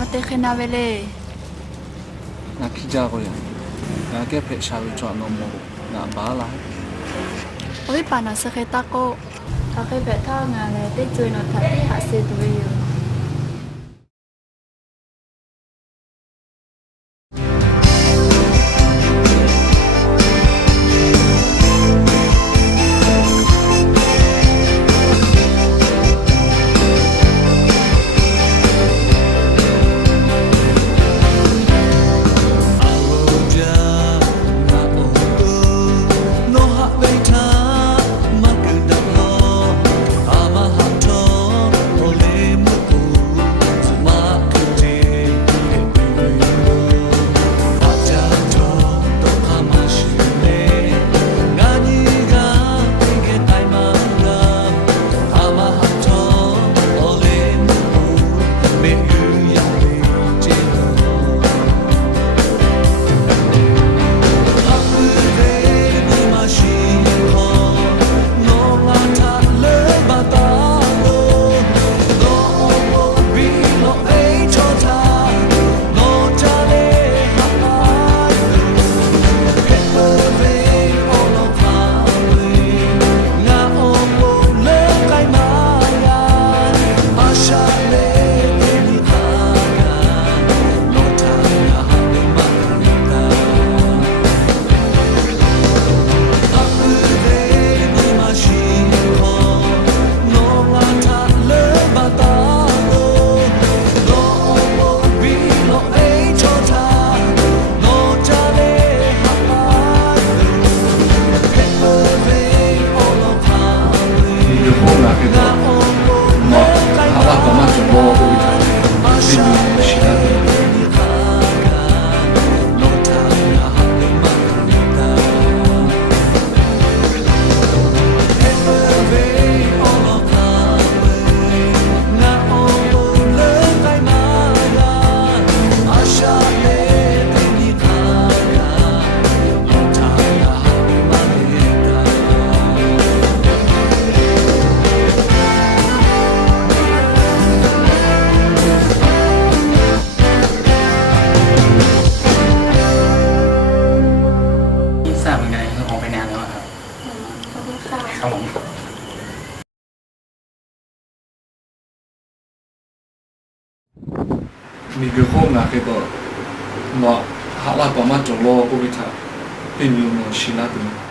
มาเตะขนาเวเล่ ငါခိကြကိုရငါကဲဖက်ရှာလို့ချောင်းတော့မဟုတ်ငါဘာလာ โอ้ยปานาสเคตาโกถ้าเคยแบบท่างานเลยได้จุยนอทัดที่หาเซตัวอยู่ ครับผม มีคือโค้งนะคือตัวเนาะหาว่าประมาณจงรอกูไปถ่ายเป็นยูโนชิลาตัว